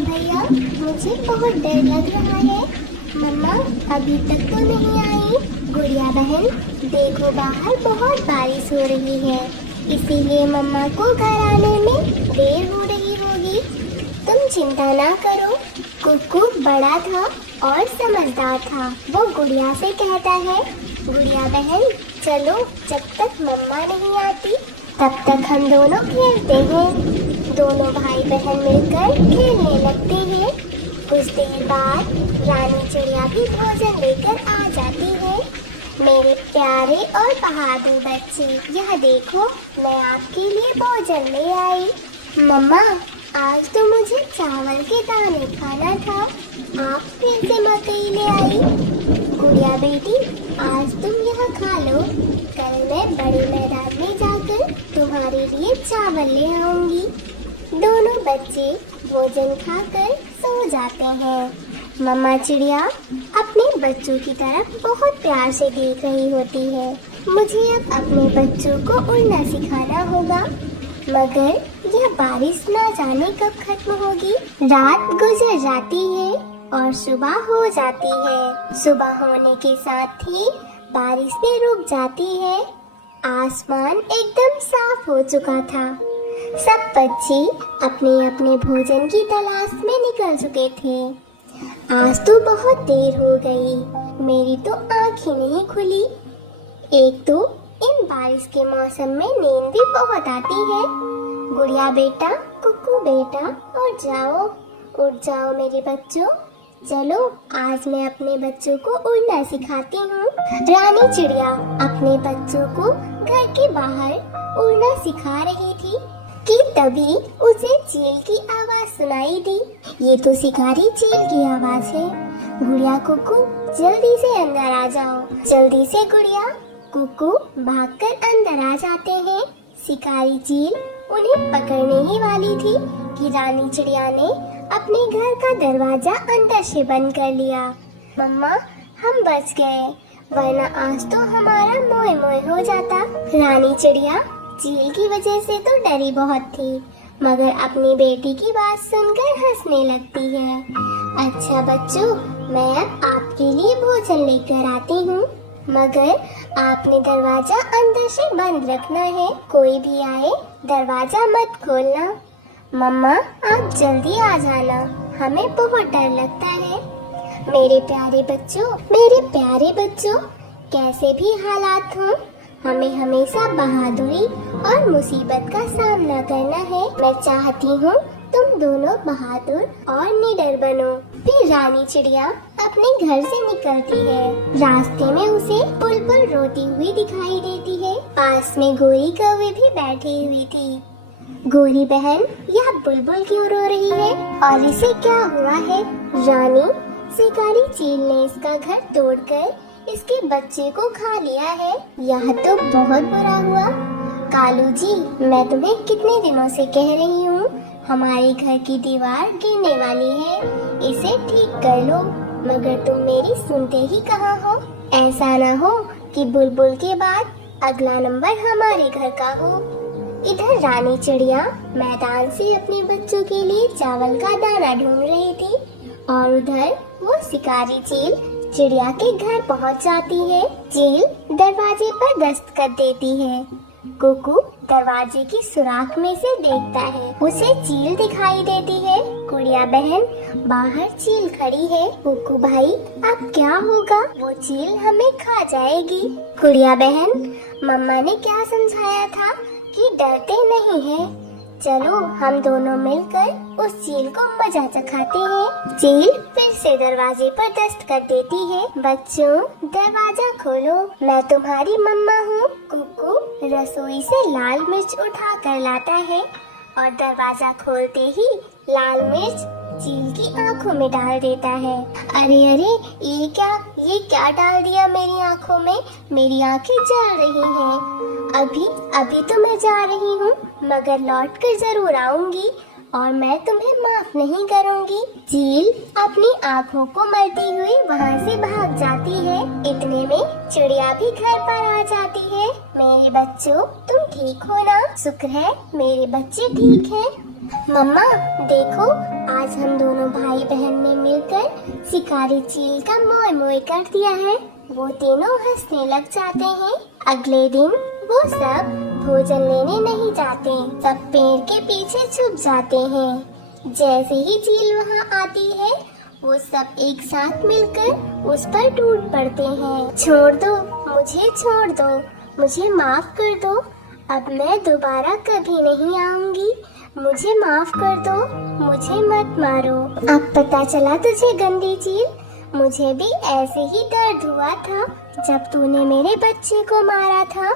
भैया, मुझे बहुत डर लग रहा है। मम्मा अभी तक तो नहीं आई। गुड़िया बहन, देखो बाहर बहुत बारिश हो रही है, इसीलिए मम्मा को घर आने में देर हो रही होगी। तुम चिंता ना करो। कुक्कू बड़ा था और समझदार था। वो गुड़िया से कहता है, गुड़िया बहन चलो, जब तक मम्मा नहीं आती तब तक हम दोनों खेलते हैं। दोनों भाई बहन मिलकर खेलने लगते हैं। कुछ देर बाद रानी चिड़िया भी भोजन लेकर आ जाती है। मेरे प्यारे और बहादुर बच्चे, यह देखो मैं आपके लिए भोजन ले आई। मम्मा आज तो मुझे चावल के दाने खाना था, आप फिर से मकई ले आई। गुड़िया बेटी, आज तुम यह खा लो, कल मैं बड़े मैदान में जाकर तुम्हारे लिए चावल ले आऊंगी। दोनों बच्चे भोजन खाकर सो जाते हैं। मम्मा चिड़िया अपने बच्चों की तरफ बहुत प्यार से देख रही होती है। मुझे अब अपने बच्चों को उड़ना सिखाना होगा, मगर यह बारिश ना जाने कब खत्म होगी। रात गुजर जाती है और सुबह हो जाती है। सुबह होने के साथ ही बारिश भी रुक जाती है। आसमान एकदम साफ हो चुका था। सब बच्चे अपने अपने भोजन की तलाश में निकल चुके थे। आज तो बहुत देर हो गई, मेरी तो आँख ही नहीं खुली। एक तो इन बारिश के मौसम में नींद भी बहुत आती है। गुड़िया बेटा, कुक्कू बेटा, उठ जाओ मेरे बच्चों। चलो आज मैं अपने बच्चों को उड़ना सिखाती हूँ। रानी चिड़िया अपने बच्चों को घर के बाहर उड़ना सिखा रही थी कि तभी उसे चील की आवाज सुनाई दी। ये तो शिकारी चील की आवाज है। गुड़िया कुक्कू जल्दी से अंदर आ जाओ। जल्दी से गुड़िया कुक्कू भागकर अंदर आ जाते हैं। शिकारी चील उन्हें पकड़ने ही वाली थी कि रानी चिड़िया ने अपने घर का दरवाजा अंदर से बंद कर लिया। मम्मा हम बच गए, वरना आज तो हमारा मोए मोए हो जाता। रानी चिड़िया चील की वजह से तो डरी बहुत थी, मगर अपनी बेटी की बात सुनकर हंसने लगती है। अच्छा बच्चों, मैं अब आपके लिए भोजन लेकर आती हूँ, मगर आपने दरवाजा अंदर से बंद रखना है। कोई भी आए दरवाजा मत खोलना। मम्मा आप जल्दी आ जाना, हमें बहुत डर लगता है। मेरे प्यारे बच्चों, कैसे भी हालात हों, हमें हमेशा बहादुरी और मुसीबत का सामना करना है। मैं चाहती हूँ तुम दोनों बहादुर और निडर बनो। फिर रानी चिड़िया अपने घर से निकलती है। रास्ते में उसे बुलबुल रोती हुई दिखाई देती है। पास में गोरी कौवे भी बैठी हुई थी। गोरी बहन, यह बुलबुल क्यों रो रही है और इसे क्या हुआ है? रानी, शिकारी चील ने इसका घर तोड़कर इसके बच्चे को खा लिया है। यह तो बहुत बुरा हुआ। कालू जी, मैं तुम्हें कितने दिनों से कह रही हूँ, हमारे घर की दीवार गिरने वाली है, इसे ठीक कर लो, मगर तुम मेरी सुनते ही कहाँ हो। ऐसा ना हो कि बुलबुल के बाद अगला नंबर हमारे घर का हो। इधर रानी चिड़िया मैदान से अपने बच्चों के लिए चावल का दाना ढूंढ रही थी और उधर वो शिकारी चील चिड़िया के घर पहुंच जाती है। चील दरवाजे पर दस्तक कर देती है। कुक्कू दरवाजे की सुराख में से देखता है। उसे चील दिखाई देती है। गुड़िया बहन, बाहर चील खड़ी है। कुक्कू भाई, अब क्या होगा? वो चील हमें खा जाएगी। गुड़िया बहन, मम्मा ने क्या समझाया था कि डरते नहीं हैं। चलो हम दोनों मिलकर उस चील को मजा चखाते हैं। चील फिर से दरवाजे पर दस्तक कर देती है। बच्चों दरवाजा खोलो, मैं तुम्हारी मम्मा हूँ। कुक्कू रसोई से लाल मिर्च उठा कर लाता है और दरवाजा खोलते ही लाल मिर्च चील की आंखों में डाल देता है। अरे अरे, ये क्या डाल दिया मेरी आंखों में? मेरी आंखें जल रही हैं। अभी तो मैं जा रही हूँ, मगर लौट कर जरूर आऊंगी और मैं तुम्हें माफ नहीं करूंगी। चील अपनी आंखों को मलती हुई वहाँ से भाग जाती है। इतने में चिड़िया भी घर पर आ जाती है। मेरे बच्चों, तुम ठीक हो ना? शुक्र है मेरे बच्चे ठीक हैं। मम्मा देखो, आज हम दोनों भाई बहन ने मिलकर शिकारी चील का मोय मोय कर दिया है। वो तीनों हंसने लग जाते हैं। अगले दिन वो सब भोजन लेने नहीं जाते, सब पेड़ के पीछे छुप जाते हैं। जैसे ही चील वहाँ आती है, वो सब एक साथ मिलकर उस पर टूट पड़ते हैं। छोड़ दो, मुझे छोड़ दो, मुझे माफ कर दो, अब मैं दोबारा कभी नहीं आऊंगी। मुझे माफ कर दो, मुझे मत मारो। अब पता चला तुझे गंदी चील, मुझे भी ऐसे ही दर्द हुआ था जब तूने मेरे बच्चे को मारा था।